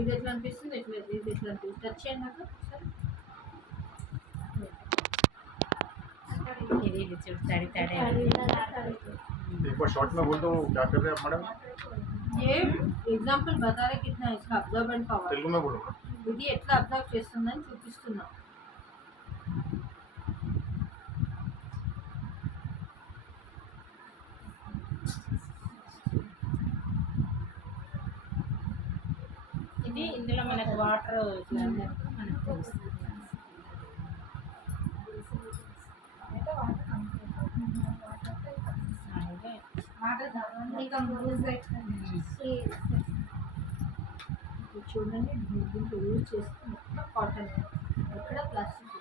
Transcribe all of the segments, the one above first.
ఇది ఎట్లా అనిపిస్తుంది, ఎట్లా ఇది ఎట్లా అనిపిస్తుంది, టచ్ చేయండి నాకు సరే. ఇది చూడు తడి తడి एक बार शॉर्ट में बोल दो क्या कर रहे हैं आप मैडम? ये एग्जांपल बता रहे कितना है इसका अब्जॉर्बेंट पावर. तेलुगु में बोलो. ఇది ఎట్లా అబ్జర్వ్ చేస్తుందని చూపిస్తున్నా. ఇది ఇందులో మనకు వాటర్ మనకు తెలుస్తుంది. చూడండి దీంట్లో యూజ్ చేస్తే మొత్తం కాటన్, ఎక్కడ ప్లాస్టిక్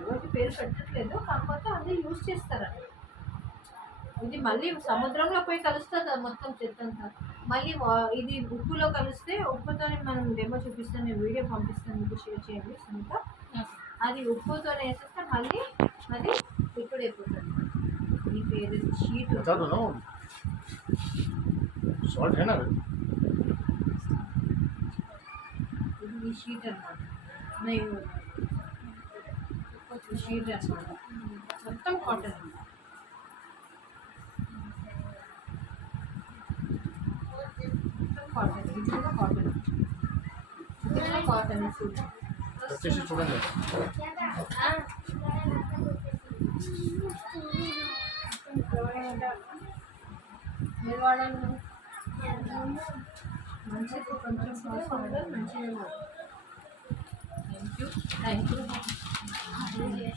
ఎవరికి పేరు పెట్టట్లేదు, కాకపోతే అందరూ యూజ్ చేస్తారండి. ఇది మళ్ళీ సముద్రంలో పోయి కలుస్తుంది మొత్తం చెత్తంతా. మళ్ళీ ఇది ఉప్పులో కలిస్తే ఉప్పుతో మనం డెమో చూపిస్తాను, నేను వీడియో పంపిస్తాను మీకు, షేర్ చేయండి సునీత. అది ఉప్పుతో వేసేస్తే మళ్ళీ అది లిక్విడ్ అయిపోతుంది. ఈ పేరు షీట్ बता दो ना शॉर्ट है ना. ఇది షీట్ అనమాట, షీట్ అనమాట, మొత్తం కాటన్. కాటన్ ఇది కూడా కాటన్, ఇది కూడా కాటన్ చూడండి. వచ్చేసి చూడండి. మీరు వాడాలి మంచిది, కొంచెం మంచిగా. Thank you.